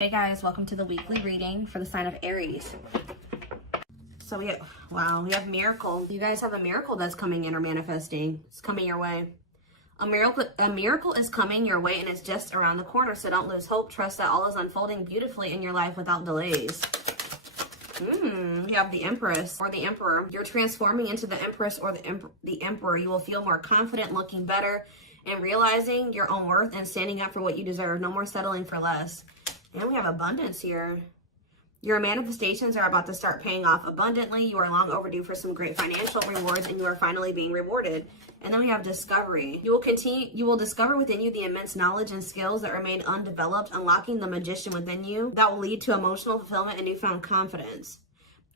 Hey guys, welcome to the weekly reading for the sign of Aries. So we have miracle. You guys have a miracle that's coming in or manifesting. It's coming your way. A miracle is coming your way and it's just around the corner. So don't lose hope. Trust that all is unfolding beautifully in your life without delays. You have the Empress or the Emperor. You're transforming into the Empress or the Emperor. You will feel more confident, looking better, and realizing your own worth and standing up for what you deserve. No more settling for less. And we have abundance here. Your manifestations are about to start paying off abundantly. You are long overdue for some great financial rewards and you are finally being rewarded. And then we have discovery. You will discover within you the immense knowledge and skills that remain undeveloped, unlocking the magician within you that will lead to emotional fulfillment and newfound confidence.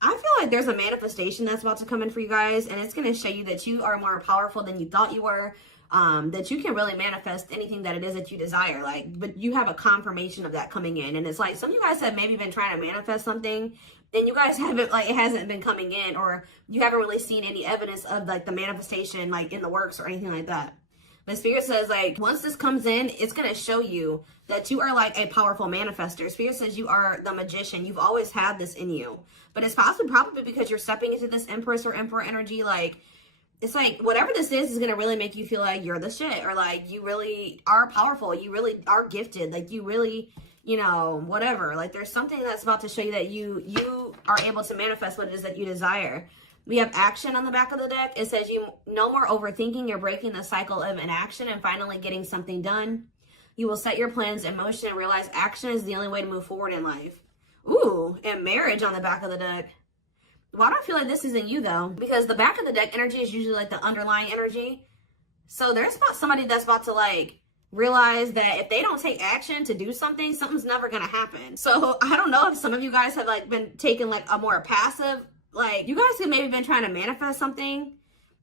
I feel like there's a manifestation that's about to come in for you guys, and it's going to show you that you are more powerful than you thought you were. That you can really manifest anything that it is that you desire, but you have a confirmation of that coming in. And it's like some of you guys have maybe been trying to manifest something and you guys haven't, it hasn't been coming in, or you haven't really seen any evidence of the manifestation in the works or anything like that. But Spirit says once this comes in, it's going to show you that you are a powerful manifester. Spirit says you are the magician. You've always had this in you, but it's probably because you're stepping into this Empress or Emperor energy. It's whatever this is going to really make you feel like you're the shit, or you really are powerful. You really are gifted. You really, whatever. There's something that's about to show you that you are able to manifest what it is that you desire. We have action on the back of the deck. It says no more overthinking. You're breaking the cycle of inaction and finally getting something done. You will set your plans in motion and realize action is the only way to move forward in life. Ooh, and marriage on the back of the deck. Well, I don't feel like this isn't you though, because the back of the deck energy is usually the underlying energy. So there's somebody that's about to realize that if they don't take action to do something, something's never going to happen. So I don't know if some of you guys have been taking a more passive, you guys have maybe been trying to manifest something,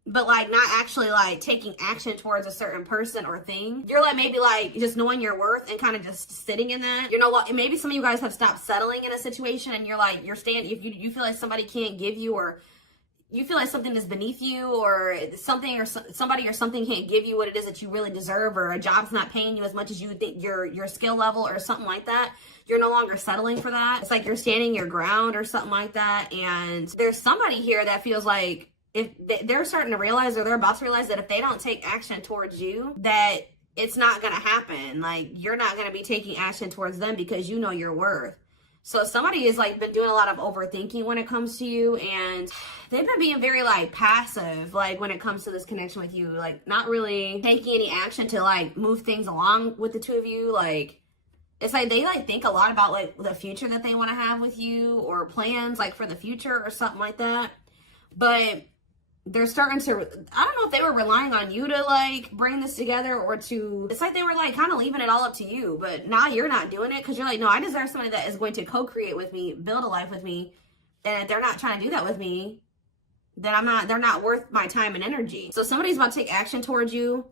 but not actually taking action towards a certain person or thing. You're maybe just knowing your worth and kind of just sitting in that. Maybe some of you guys have stopped settling in a situation and you're staying, if you feel like somebody can't give you, or you feel like something is beneath you, or something or somebody or something can't give you what it is that you really deserve, or a job's not paying you as much as you think your skill level or something like that. You're no longer settling for that. It's you're standing your ground or something like that. And there's somebody here that feels like if they're starting to realize, or they're about to realize, that if they don't take action towards you, that it's not going to happen. You're not going to be taking action towards them because you know your worth. So somebody has been doing a lot of overthinking when it comes to you, and they've been being very passive when it comes to this connection with you, not really taking any action to move things along with the two of you. It's they think a lot about the future that they want to have with you, or plans for the future or something like that. But they're starting to, I don't know if they were relying on you to bring this together, or to, it's they were kind of leaving it all up to you, but now you're not doing it because you're no, I deserve somebody that is going to co-create with me, build a life with me. And if they're not trying to do that with me, then they're not worth my time and energy. So somebody's about to take action towards you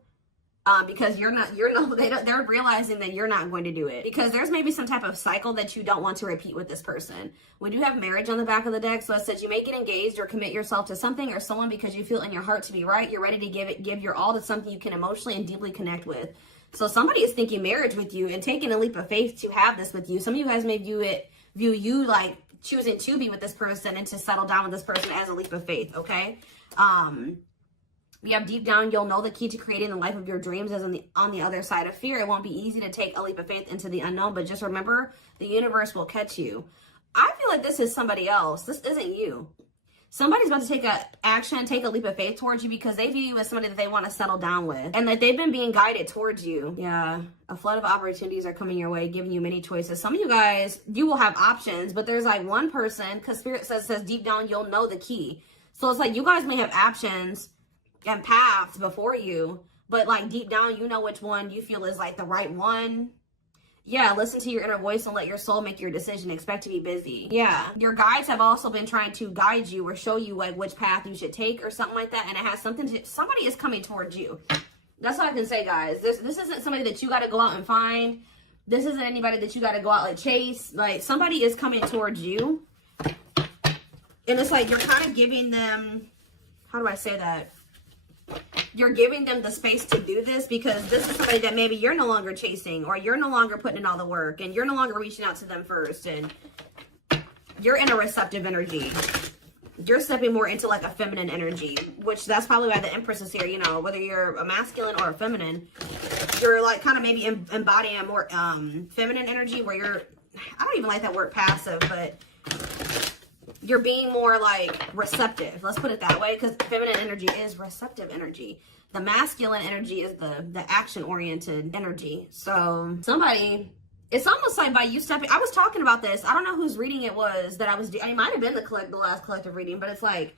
because they're realizing that you're not going to do it, because there's maybe some type of cycle that you don't want to repeat with this person. We do have marriage on the back of the deck. So it says you may get engaged or commit yourself to something or someone because you feel in your heart to be right. You're ready to give your all to something you can emotionally and deeply connect with. So somebody is thinking marriage with you and taking a leap of faith to have this with you. Some of you guys may view you choosing to be with this person and to settle down with this person as a leap of faith. Okay. We have deep down, you'll know the key to creating the life of your dreams is on the other side of fear. It won't be easy to take a leap of faith into the unknown, but just remember, the universe will catch you. I feel like this is somebody else. This isn't you. Somebody's about to take a leap of faith towards you because they view you as somebody that they want to settle down with, and that they've been being guided towards you. Yeah, a flood of opportunities are coming your way, giving you many choices. Some of you guys, you will have options, but there's one person, because Spirit says deep down, you'll know the key. So it's you guys may have options and paths before you, but deep down you know which one you feel is the right one. Yeah, listen to your inner voice and let your soul make your decision. Expect to be busy. Yeah, your guides have also been trying to guide you or show you which path you should take or something like that, and it has something to, somebody is coming towards you. That's all I can say, guys. This isn't somebody that you got to go out and find. This isn't anybody that you got to go out chase. Somebody is coming towards you, and it's you're kind of giving them, how do I say that? You're giving them the space to do this because this is somebody that maybe you're no longer chasing, or you're no longer putting in all the work, and you're no longer reaching out to them first, and you're in a receptive energy. You're stepping more into like a feminine energy, which that's probably why the Empress is here. You know, whether you're a masculine or a feminine, you're like kind of maybe embodying a more feminine energy where you're, I don't even like that word passive, but you're being more like receptive. Let's put it that way, because feminine energy is receptive energy. The masculine energy is the action-oriented energy. So somebody, it's almost like by you stepping, I was talking about this. I don't know whose reading it was that I was doing. It might have been the last collective reading, but it's like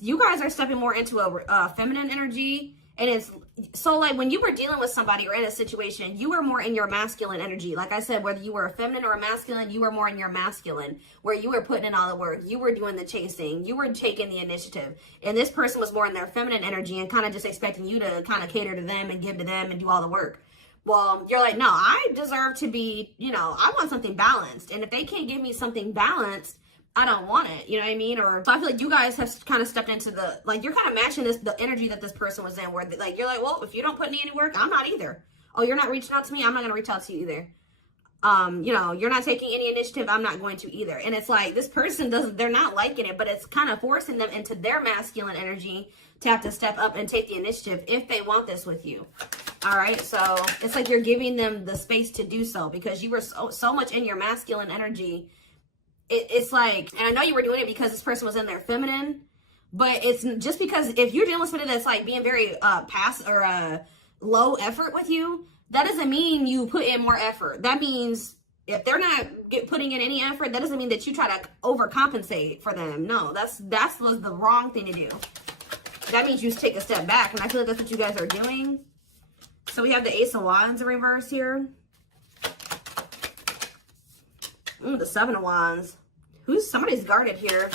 you guys are stepping more into a feminine energy. And it's so like when you were dealing with somebody or in a situation, you were more in your masculine energy. Like I said, whether you were a feminine or a masculine, you were more in your masculine, where you were putting in all the work. You were doing the chasing. You were taking the initiative. And this person was more in their feminine energy and kind of just expecting you to kind of cater to them and give to them and do all the work. Well, you're like, no, I deserve to be, you know, I want something balanced. And if they can't give me something balanced, I don't want it, you know what I mean? Or so I feel like you guys have kind of stepped into the, like, you're kind of matching the energy that this person was in, where like you're like, well, if you don't put in any work, I'm not either. Oh, you're not reaching out to me, I'm not gonna reach out to you either. You know, you're not taking any initiative, I'm not going to either. And it's like this person doesn't, they're not liking it, but it's kind of forcing them into their masculine energy to have to step up and take the initiative if they want this with you. All right, so it's like you're giving them the space to do so because you were so much in your masculine energy. It's like, and I know you were doing it because this person was in their feminine, but it's just because if you're dealing with somebody that's like being very low effort with you, that doesn't mean you put in more effort. That means if they're not putting in any effort, that doesn't mean that you try to overcompensate for them. No, that was the wrong thing to do. That means you take a step back, and I feel like that's what you guys are doing. So we have the Ace of Wands in reverse here. The Seven of Wands. Somebody's guarded here.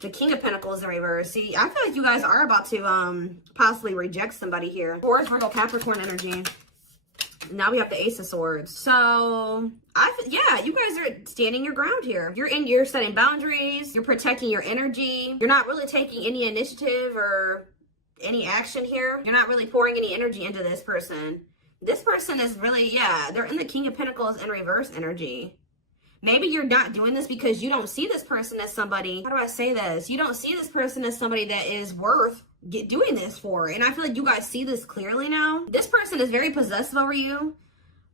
The King of Pentacles in reverse. See, I feel like you guys are about to possibly reject somebody here. Taurus, Virgo, Capricorn energy. Now we have the Ace of Swords. So, yeah, you guys are standing your ground here. You're setting boundaries. You're protecting your energy. You're not really taking any initiative or any action here. You're not really pouring any energy into this person. This person is really, yeah, they're in the King of Pentacles in reverse energy. Maybe you're not doing this because you don't see this person as somebody, how do I say this? You don't see this person as somebody that is worth doing this for. And I feel like you guys see this clearly now. This person is very possessive over you.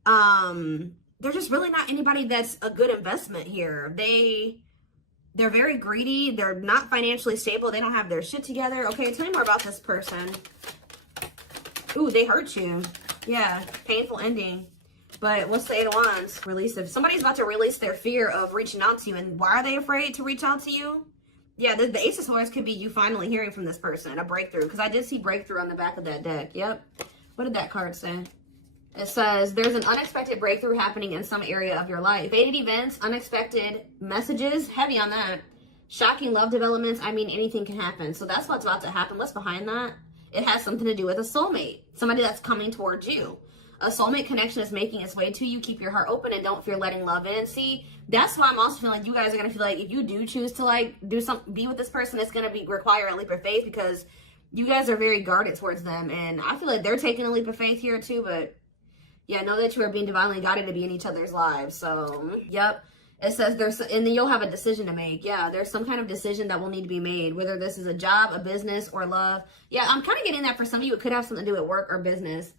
They're just really not anybody that's a good investment here. They're very greedy. They're not financially stable. They don't have their shit together. Okay, tell me more about this person. Ooh, they hurt you. Yeah, painful ending. But what's the Eight of Wands? Release. If somebody's about to release their fear of reaching out to you, and why are they afraid to reach out to you? Yeah, the Ace of Swords could be you finally hearing from this person, a breakthrough. Because I did see breakthrough on the back of that deck. Yep. What did that card say? It says, there's an unexpected breakthrough happening in some area of your life. Fated events, unexpected messages, heavy on that. Shocking love developments. I mean, anything can happen. So that's what's about to happen. What's behind that? It has something to do with a soulmate. Somebody that's coming towards you. A soulmate connection is making its way to you. Keep your heart open and don't fear letting love in. See, that's why I'm also feeling like you guys are going to feel like if you do choose to like be with this person, it's going to require a leap of faith because you guys are very guarded towards them. And I feel like they're taking a leap of faith here too. But yeah, know that you are being divinely guided to be in each other's lives. So, yep. It says and then you'll have a decision to make. Yeah, there's some kind of decision that will need to be made, whether this is a job, a business, or love. Yeah, I'm kind of getting that for some of you. It could have something to do with work or business.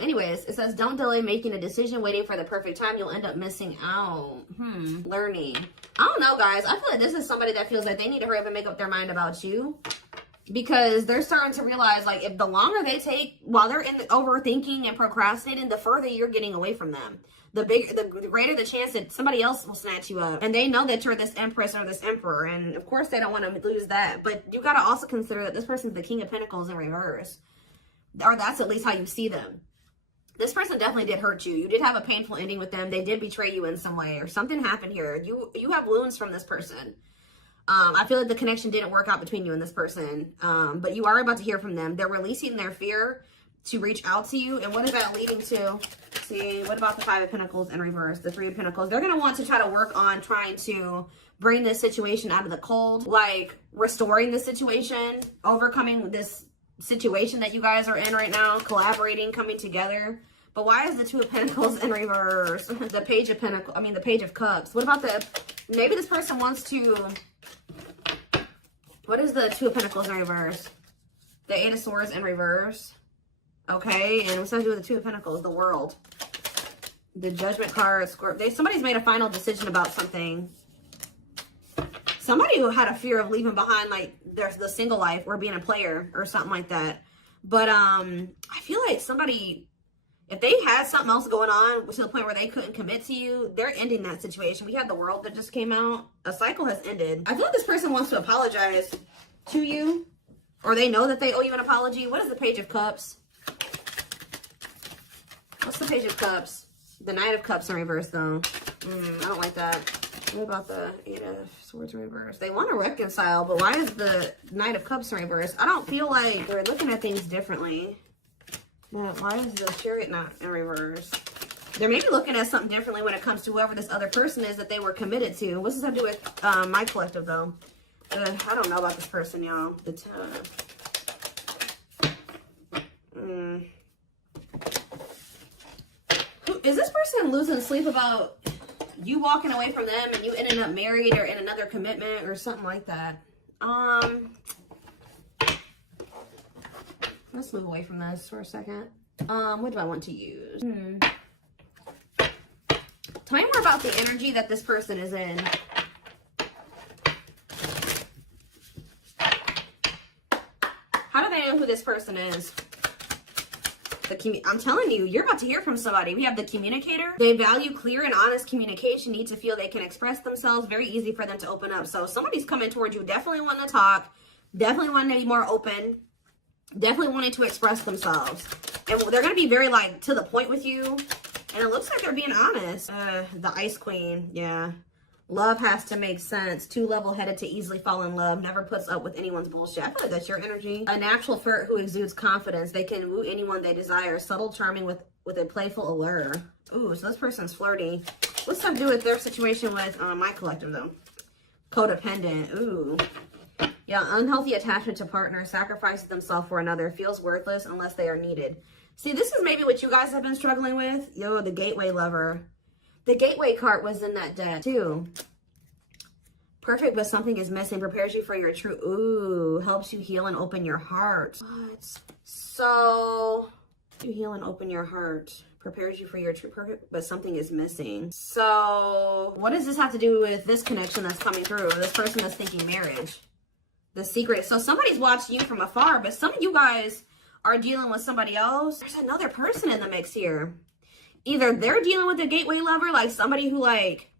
Anyways, it says, don't delay making a decision, waiting for the perfect time. You'll end up missing out. Learning. I don't know, guys. I feel like this is somebody that feels like they need to hurry up and make up their mind about you. Because they're starting to realize, like, if the longer they take while they're in the overthinking and procrastinating, the further you're getting away from them. The greater the chance that somebody else will snatch you up. And they know that you're this Empress or this Emperor. And, of course, they don't want to lose that. But you got to also consider that this person's the King of Pentacles in reverse. Or that's at least how you see them. This person definitely did hurt you. You did have a painful ending with them. They did betray you in some way. Or something happened here. You have wounds from this person. I feel like the connection didn't work out between you and this person. But you are about to hear from them. They're releasing their fear to reach out to you. And what is that leading to? See, what about the Five of Pentacles in reverse? The Three of Pentacles. They're going to want to try to work on trying to bring this situation out of the cold. Like restoring the situation. Overcoming this situation that you guys are in right now, collaborating, coming together. But why is the Two of Pentacles in reverse? The Page of Pentacles, I mean the Page of Cups. What about maybe this person wants to, what is the Two of Pentacles in reverse? The Eight of Swords in reverse. Okay, and what's that to do with the Two of Pentacles? The World. The Judgment card, somebody's made a final decision about something. Somebody who had a fear of leaving behind, like, there's the single life or being a player or something like that. But I feel like somebody, if they had something else going on to the point where they couldn't commit to you, they're ending that situation. We had the World that just came out. A cycle has ended. I feel like this person wants to apologize to you, or they know that they owe you an apology. What is the Page of Cups? What's the Page of Cups? The Knight of Cups in reverse, though. I don't like that. What about the Eight of Swords in reverse? They want to reconcile, but why is the Knight of Cups in reverse? I don't feel like they're looking at things differently. But why is the Chariot not in reverse? They're maybe looking at something differently when it comes to whoever this other person is that they were committed to. What's this have to do with my collective, though? I don't know about this person, y'all. Is this person losing sleep about you walking away from them and you ending up married or in another commitment or something like that? Let's move away from this for a second. What do I want to use? Tell me more about the energy that this person is in. How do they know who this person is? I'm telling you, you're about to hear from somebody. We have the communicator. They value clear and honest communication, need to feel they can express themselves. Very easy for them to open up. So somebody's coming towards you, definitely wanting to talk, definitely wanting to be more open, definitely wanting to express themselves. And they're going to be very, like, to the point with you. And it looks like they're being honest. The Ice Queen, yeah. Love has to make sense. Too level-headed to easily fall in love. Never puts up with anyone's bullshit. I feel like that's your energy. A natural flirt who exudes confidence. They can woo anyone they desire. Subtle, charming with a playful allure. Ooh, so this person's flirty. What's that to do with their situation with my collective, though? Codependent. Ooh. Yeah, unhealthy attachment to partner. Sacrifices themselves for another. Feels worthless unless they are needed. See, this is maybe what you guys have been struggling with. Yo, the Gateway Lover. The Gateway card was in that deck, too. Perfect, but something is missing. Prepares you for your true... Ooh, helps you heal and open your heart. What? So... You heal and open your heart. Prepares you for your true perfect, but something is missing. So... What does this have to do with this connection that's coming through? This person that's thinking marriage. The secret. So somebody's watching you from afar, but some of you guys are dealing with somebody else. There's another person in the mix here. Either they're dealing with a Gateway Lover, like somebody who, like,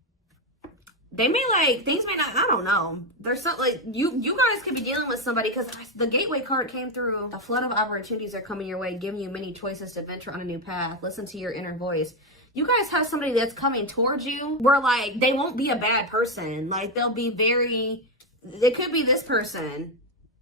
they may, like, things may not, I don't know. There's something, like, you guys could be dealing with somebody, because the Gateway card came through. A flood of opportunities are coming your way, giving you many choices to venture on a new path. Listen to your inner voice. You guys have somebody that's coming towards you where, like, they won't be a bad person. Like, they'll be very, they could be this person.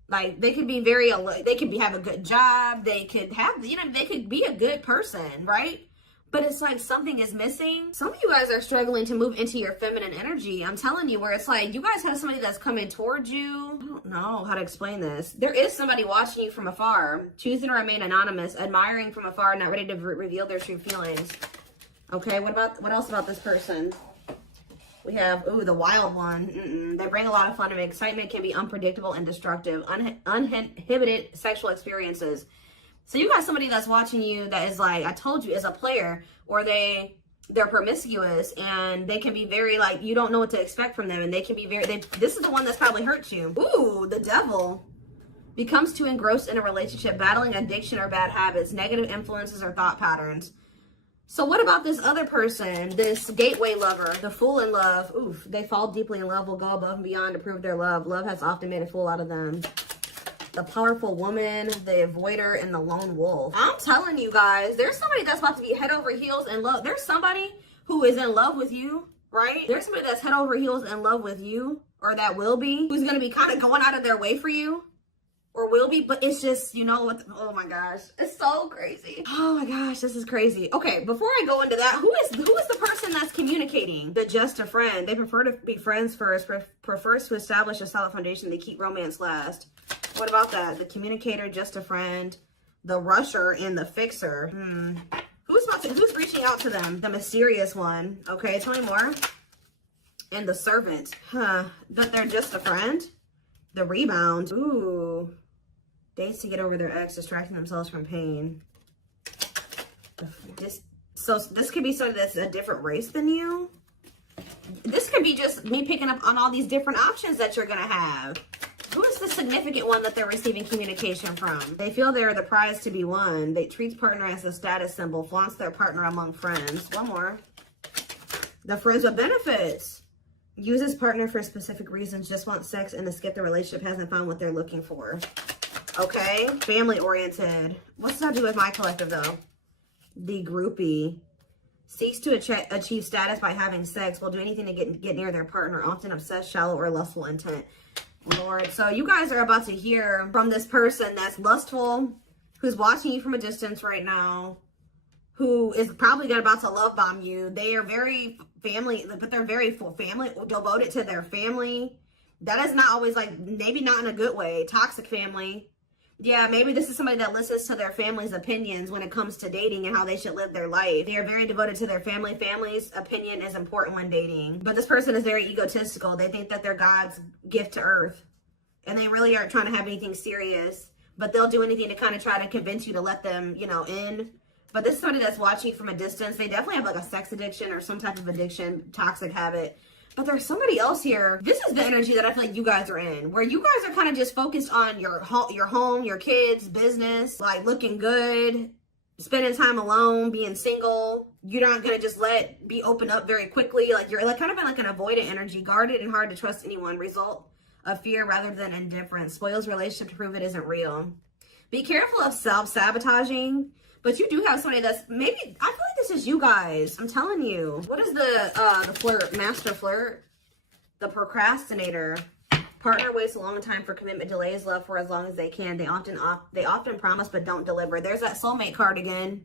Like, they could be very, they could have a good job. They could have, you know, they could be a good person, right? But it's like something is missing. Some of you guys are struggling to move into your feminine energy. I'm telling you, where it's like you guys have somebody that's coming towards you. I don't know how to explain this. There is somebody watching you from afar, choosing to remain anonymous, admiring from afar, not ready to reveal their true feelings. Okay, what else about this person? We have, ooh, the Wild One. They bring a lot of fun and excitement, can be unpredictable and destructive. Uninhibited sexual experiences. So you got somebody that's watching you that is like, I told you, is a player, or they're promiscuous, and they can be very, like, you don't know what to expect from them, and they can be very, this is the one that's probably hurt you. Ooh, the Devil. Becomes too engrossed in a relationship, battling addiction or bad habits, negative influences or thought patterns. So what about this other person, this Gateway Lover, the Fool in love? Oof, they fall deeply in love, will go above and beyond to prove their love. Love has often made a fool out of them. The Powerful Woman, the Avoider, and the Lone Wolf. I'm telling you guys, there's somebody that's about to be head over heels in love. There's somebody who is in love with you, right? There's somebody that's head over heels in love with you, or that will be, who's going to be kind of going out of their way for you, or will be, but it's just, you know what, oh my gosh, it's so crazy. Oh my gosh, this is crazy. Okay, before I go into that, who is the person that's communicating? The Just a Friend. They prefer to be friends first, prefers to establish a solid foundation. They keep romance last. What about that? The communicator, just a friend, the rusher, and the fixer. Who's reaching out to them? The mysterious one. Okay, tell me more. And the servant. Huh. But they're just a friend. The rebound. Ooh. Dates to get over their ex, distracting themselves from pain. So this could be somebody that's a different race than you. This could be just me picking up on all these different options that you're going to have. Who is the significant one that they're receiving communication from? They feel they're the prize to be won. They treat partner as a status symbol, flaunts their partner among friends. One more. The friends with benefits. Uses partner for specific reasons, just wants sex and to skip the relationship, hasn't found what they're looking for. Okay. Family oriented. What's that do with my collective though? The groupie. Seeks to achieve status by having sex. Will do anything to get near their partner. Often obsessed, shallow, or lustful intent. Lord. So you guys are about to hear from this person that's lustful, who's watching you from a distance right now, who is probably about to love bomb you. They are very family, but they're very family, devoted to their family. That is not always like, maybe not in a good way. Toxic family. Yeah, maybe this is somebody that listens to their family's opinions when it comes to dating and how they should live their life. They are very devoted to their family. Family's opinion is important when dating. But this person is very egotistical. They think that they're God's gift to earth. And they really aren't trying to have anything serious. But they'll do anything to kind of try to convince you to let them, you know, in. But this is somebody that's watching from a distance. They definitely have like a sex addiction or some type of addiction, toxic habit. But there's somebody else here. This is the energy that I feel like you guys are in, where you guys are kind of just focused on your home, your kids, business, like looking good, spending time alone, being single. You're not gonna just be open up very quickly. Like you're like kind of in like an avoidant energy, guarded and hard to trust anyone. Result of fear rather than indifference. Spoils relationship to prove it isn't real. Be careful of self-sabotaging. But you do have somebody that's maybe, I feel like this is you guys. I'm telling you. What is the flirt? Master flirt? The procrastinator. Partner waits a long time for commitment, delays love for as long as they can. They often promise but don't deliver. There's that soulmate card again.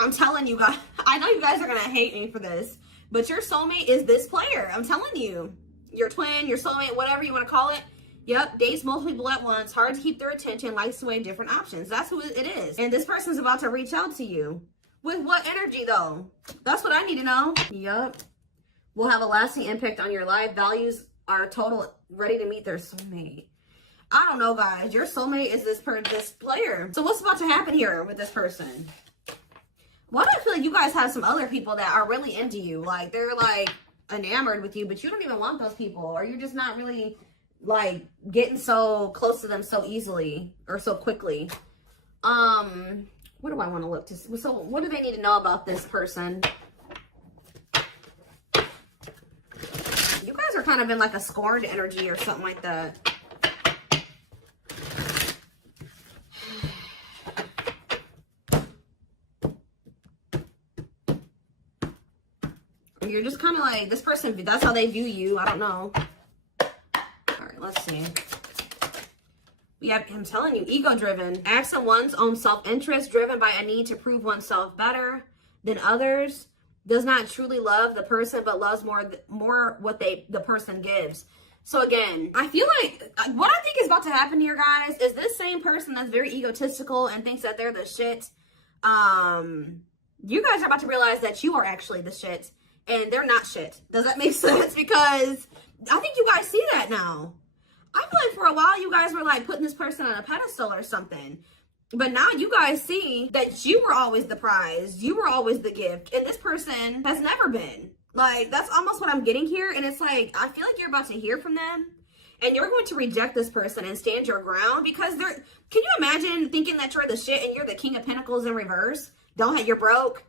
I'm telling you guys. I know you guys are going to hate me for this. But your soulmate is this player. I'm telling you. Your twin, your soulmate, whatever you want to call it. Yep, dates multiple people at once, hard to keep their attention, likes to weigh different options. That's who it is. And this person's about to reach out to you. With what energy, though? That's what I need to know. Yep. Will have a lasting impact on your life. Values are total, ready to meet their soulmate. I don't know, guys. Your soulmate is this player. So what's about to happen here with this person? Why do I feel like you guys have some other people that are really into you? Like, they're, like, enamored with you, but you don't even want those people. Or you're just not really like getting so close to them so easily or so quickly. What do I want to look to? So what do they need to know about this person? You guys are kind of in like a scorned energy or something like that. You're just kind of like, this person, that's how they view you. I don't know. Let's see. We have him telling you, ego-driven. Acts on one's own self-interest, driven by a need to prove oneself better than others. Does not truly love the person, but loves more what the person gives. So again, I feel like what I think is about to happen here, guys, is this same person that's very egotistical and thinks that they're the shit. You guys are about to realize that you are actually the shit, and they're not shit. Does that make sense? Because I think you guys see that now. I feel like for a while you guys were like putting this person on a pedestal or something. But now you guys see that you were always the prize. You were always the gift. And this person has never been. Like, that's almost what I'm getting here. And it's like, I feel like you're about to hear from them. And you're going to reject this person and stand your ground. Because can you imagine thinking that you're the shit and you're the King of Pentacles in reverse? You're broke.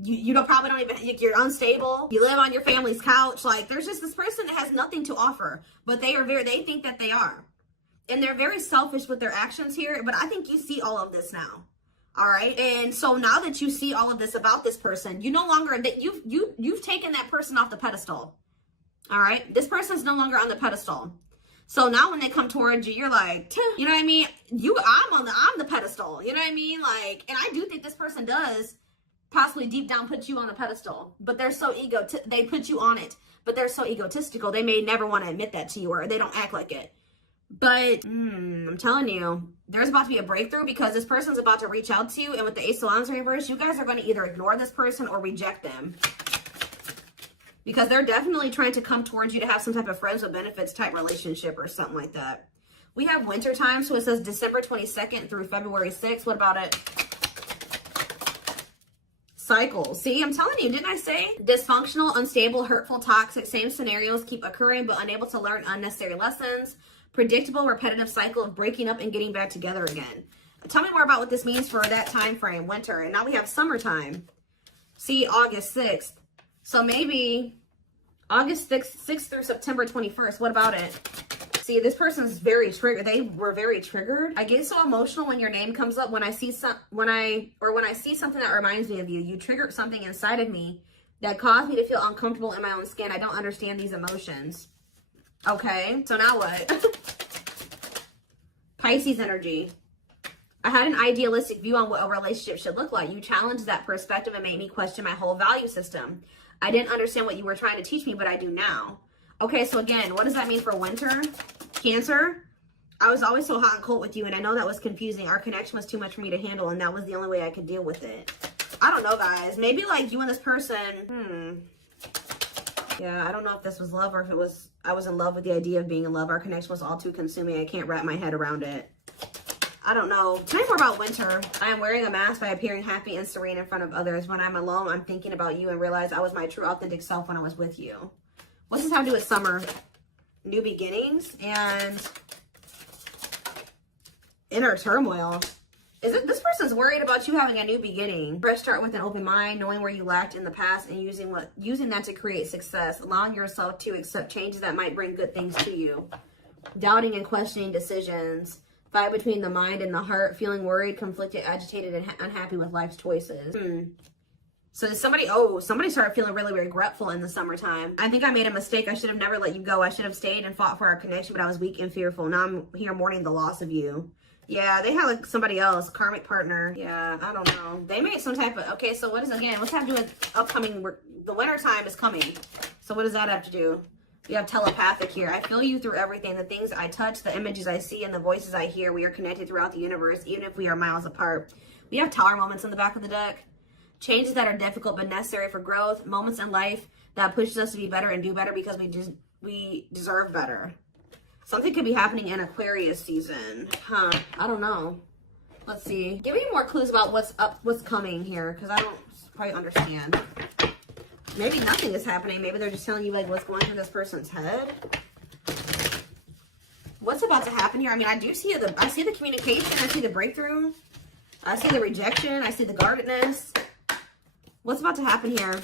You probably don't even, you're unstable. You live on your family's couch. Like, there's just this person that has nothing to offer, but they think that they are. And they're very selfish with their actions here, but I think you see all of this now. All right. And so now that you see all of this about this person, you no longer, that you've taken that person off the pedestal. All right. This person's no longer on the pedestal. So now when they come towards you, you're like, you know what I mean? I'm the pedestal. You know what I mean? Like, and I do think this person does possibly deep down put you on a pedestal, but they're so they put you on it, but they're so egotistical, they may never want to admit that to you, or they don't act like it. But I'm telling you, there's about to be a breakthrough because this person's about to reach out to you. And with the Ace of Wands in reverse, you guys are going to either ignore this person or reject them. Because they're definitely trying to come towards you to have some type of friends with benefits type relationship or something like that. We have winter time, so it says December 22nd through February 6th. What about it? Cycle. See, I'm telling you, didn't I say? Dysfunctional, unstable, hurtful, toxic, same scenarios keep occurring but unable to learn unnecessary lessons. Predictable, repetitive cycle of breaking up and getting back together again. Tell me more about what this means for that time frame, winter. And now we have summertime. See, August 6th. So maybe August 6th through September 21st. What about it? See, this person's very triggered. They were very triggered. I get so emotional when your name comes up. When I see when I see something that reminds me of you. You triggered something inside of me that caused me to feel uncomfortable in my own skin. I don't understand these emotions. Okay, so now what? Pisces energy. I had an idealistic view on what a relationship should look like. You challenged that perspective and made me question my whole value system. I didn't understand what you were trying to teach me, but I do now. Okay, so again, what does that mean for winter? Cancer. I was always so hot and cold with you, and I know that was confusing. Our connection was too much for me to handle, and that was the only way I could deal with it. I don't know, guys. Maybe like you and this person, yeah, I don't know if this was love or if it was, I was in love with the idea of being in love. Our connection was all too consuming. I can't wrap my head around it. I don't know. Tell me more about winter. I am wearing a mask by appearing happy and serene in front of others. When I'm alone, I'm thinking about you and realize I was my true authentic self when I was with you. What's this have to do with summer? New beginnings and inner turmoil. Is it this person's worried about you having a new beginning? Fresh start with an open mind, knowing where you lacked in the past and using that to create success, allowing yourself to accept changes that might bring good things to you. Doubting and questioning decisions. Fight between the mind and the heart, feeling worried, conflicted, agitated, and unhappy with life's choices. So somebody started feeling really regretful in the summertime. I think I made a mistake. I should have never let you go. I should have stayed and fought for our connection, but I was weak and fearful. Now I'm here mourning the loss of you. Yeah, they had like somebody else, karmic partner. Yeah, I don't know. They made some type of, okay, so what is, again, what's that have to do with upcoming, the winter time is coming. So what does that have to do? We have telepathic here. I feel you through everything. The things I touch, the images I see, and the voices I hear. We are connected throughout the universe, even if we are miles apart. We have tower moments in the back of the deck. Changes that are difficult but necessary for growth. Moments in life that pushes us to be better and do better because we deserve better. Something could be happening in Aquarius season. I don't know. Let's see. Give me more clues about what's coming here, because I don't quite understand. Maybe nothing is happening. Maybe they're just telling you like what's going through this person's head. What's about to happen here? I mean, I see the communication. I see the breakthrough. I see the rejection. I see the guardedness. What's about to happen here?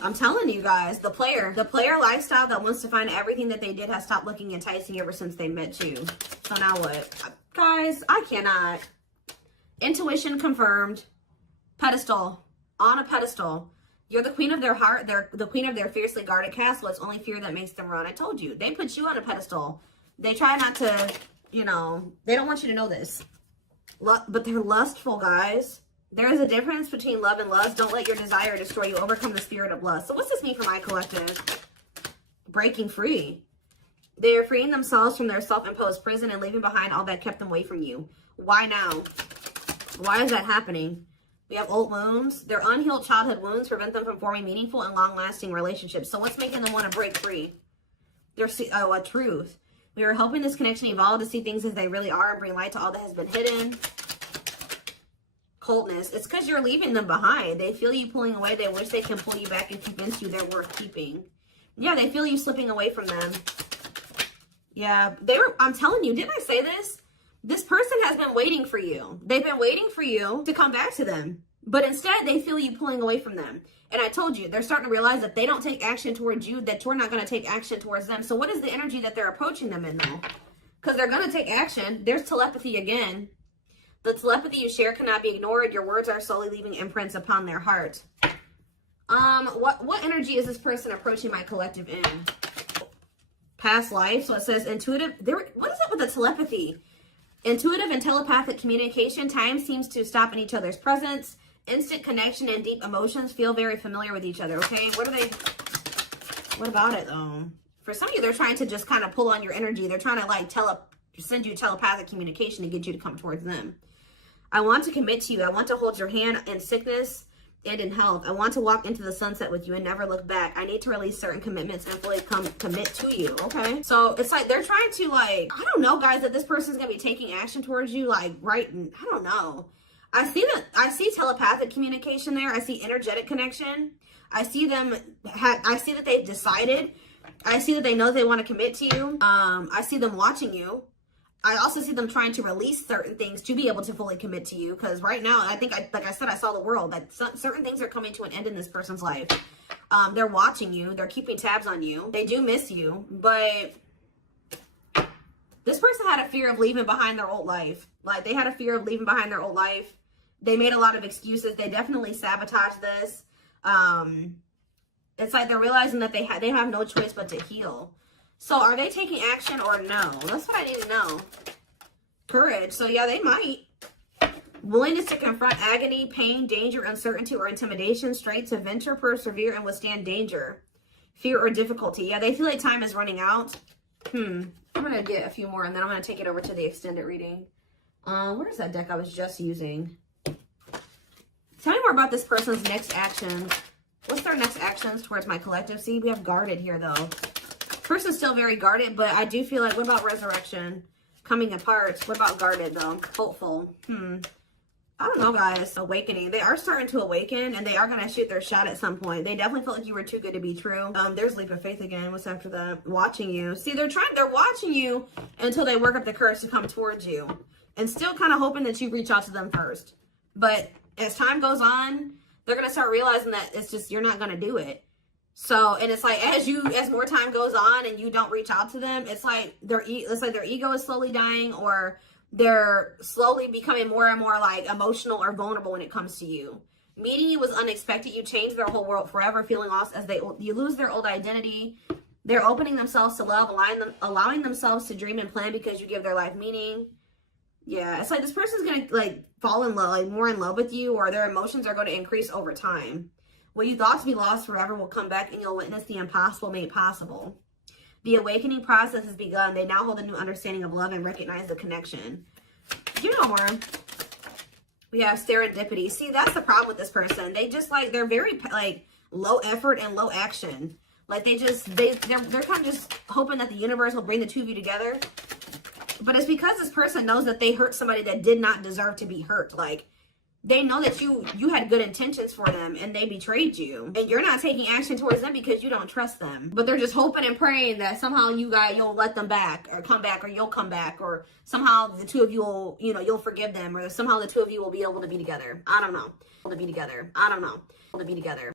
I'm telling you guys, the player lifestyle that wants to find everything that they did has stopped looking enticing ever since they met you. So now what? Guys, I cannot. Intuition confirmed. Pedestal. On a pedestal. You're the queen of their heart. They're the queen of their fiercely guarded castle. It's only fear that makes them run. I told you. They put you on a pedestal. They try not to, you know, they don't want you to know this. But they're lustful, guys. There is a difference between love and lust. Don't let your desire destroy you. Overcome the spirit of lust. So what's this mean for my collective? Breaking free. They are freeing themselves from their self-imposed prison and leaving behind all that kept them away from you. Why now? Why is that happening? We have old wounds. Their unhealed childhood wounds prevent them from forming meaningful and long-lasting relationships. So what's making them want to break free? A truth. We are helping this connection evolve to see things as they really are and bring light to all that has been hidden. Coldness. It's because you're leaving them behind. They feel you pulling away. They wish they can pull you back and convince you they're worth keeping. Yeah, they feel you slipping away from them. Yeah, I'm telling you, didn't I say this? This person has been waiting for you. They've been waiting for you to come back to them. But instead, they feel you pulling away from them. And I told you, they're starting to realize that they don't take action towards you, that you're not going to take action towards them. So what is the energy that they're approaching them in, though? Because they're going to take action. There's telepathy again. The telepathy you share cannot be ignored. Your words are slowly leaving imprints upon their heart. What energy is this person approaching my collective in? Past life. So it says intuitive. What is up with the telepathy? Intuitive and telepathic communication. Time seems to stop in each other's presence. Instant connection and deep emotions feel very familiar with each other. Okay, what about it though? For some of you, they're trying to just kind of pull on your energy. They're trying to like send you telepathic communication to get you to come towards them. I want to commit to you. I want to hold your hand in sickness and in health. I want to walk into the sunset with you and never look back. I need to release certain commitments and fully commit to you, okay? So it's like they're trying to, like, I don't know, guys, that this person's going to be taking action towards you, like, right, I don't know. I see telepathic communication there. I see energetic connection. I see them, I see that they've decided. I see that they know they want to commit to you. I see them watching you. I also see them trying to release certain things to be able to fully commit to you. Because right now, I think, like I said, I saw the world. That certain things are coming to an end in this person's life. They're watching you. They're keeping tabs on you. They do miss you. But this person had a fear of leaving behind their old life. Like, they had a fear of leaving behind their old life. They made a lot of excuses. They definitely sabotaged this. It's like they're realizing that they have no choice but to heal. So are they taking action or no? That's what I need to know. Courage. So yeah, they might. Willingness to confront agony, pain, danger, uncertainty, or intimidation. Strength to venture, persevere, and withstand danger. Fear or difficulty. Yeah, they feel like time is running out. I'm going to get a few more and then I'm going to take it over to the extended reading. Where's that deck I was just using? Tell me more about this person's next actions. What's their next actions towards my collective? See, we have guarded here, though. Person's still very guarded, but I do feel like, what about resurrection? Coming apart. What about guarded, though? Hopeful. I don't know, guys. Awakening. They are starting to awaken, and they are going to shoot their shot at some point. They definitely felt like you were too good to be true. There's leap of faith again. What's after that? Watching you. See, they're watching you until they work up the courage to come towards you. And still kind of hoping that you reach out to them first. But as time goes on, they're going to start realizing that it's just, you're not going to do it. So, and it's like, as more time goes on and you don't reach out to them, it's like their ego is slowly dying, or they're slowly becoming more and more like emotional or vulnerable when it comes to you. Meeting you was unexpected. You changed their whole world forever, feeling lost as you lose their old identity. They're opening themselves to love, allowing themselves to dream and plan because you give their life meaning. Yeah, it's like this person's going to like fall in love, like more in love with you, or their emotions are going to increase over time. What you thought to be lost forever will come back and you'll witness the impossible made possible. The awakening process has begun. They now hold a new understanding of love and recognize the connection. You know more. We have serendipity. See, that's the problem with this person. They just like, they're very like low effort and low action. Like they're kind of just hoping that the universe will bring the two of you together. But it's because this person knows that they hurt somebody that did not deserve to be hurt. Like, they know that you had good intentions for them and they betrayed you. And you're not taking action towards them because you don't trust them. But they're just hoping and praying that somehow you'll let them back or come back, or you'll come back, or somehow the two of you will, you'll forgive them, or somehow the two of you will be able to be together. I don't know. To be together. I don't know. To be together.